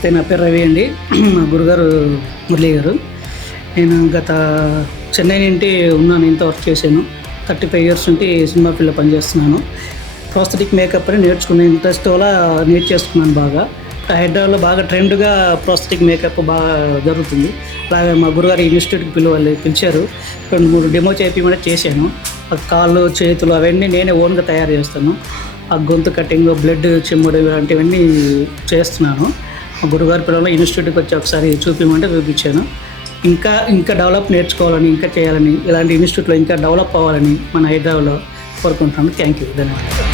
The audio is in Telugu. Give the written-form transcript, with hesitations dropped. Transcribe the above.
నమస్తే, నా పేరు రవి అండి. మా గురుగారు మురళీ గారు. నేను గత చెన్నై నుండి ఉన్నాను. ఇంత వర్క్ చేశాను. 35 ఇయర్స్ నుండి సినిమా ఫీల్డ్లో పనిచేస్తున్నాను. ప్రోస్థెటిక్ మేకప్ అని నేర్చుకునే ఇంట్రెస్ట్ వల్ల నేర్చేసుకున్నాను బాగా. హైదరాబాద్లో బాగా ట్రెండ్గా ప్రోస్థెటిక్ మేకప్ బాగా జరుగుతుంది. అలాగే మా గురుగారు ఇన్స్టిట్యూట్కి పిలిచారు. 2-3 డెమో చేయించమని చేశాను. ఆ కాళ్ళు, చేతులు అవన్నీ నేనే ఓన్గా తయారు చేస్తాను. ఆ గొంతు కటింగ్, బ్లడ్ చిమ్మడం ఇలాంటివన్నీ చేస్తున్నాను. మా గురుగారి పిల్లలు ఇన్స్టిట్యూట్కి వచ్చి ఒకసారి చూపించమంటే చూపించాను. ఇంకా డెవలప్ నేర్చుకోవాలని, ఇంకా చేయాలని, ఇలాంటి ఇన్స్టిట్యూట్లో ఇంకా డెవలప్ అవ్వాలని మన హైదరాబాద్లో కోరుకుంటున్నాను. థ్యాంక్ యూ, ధన్యవాదాలు.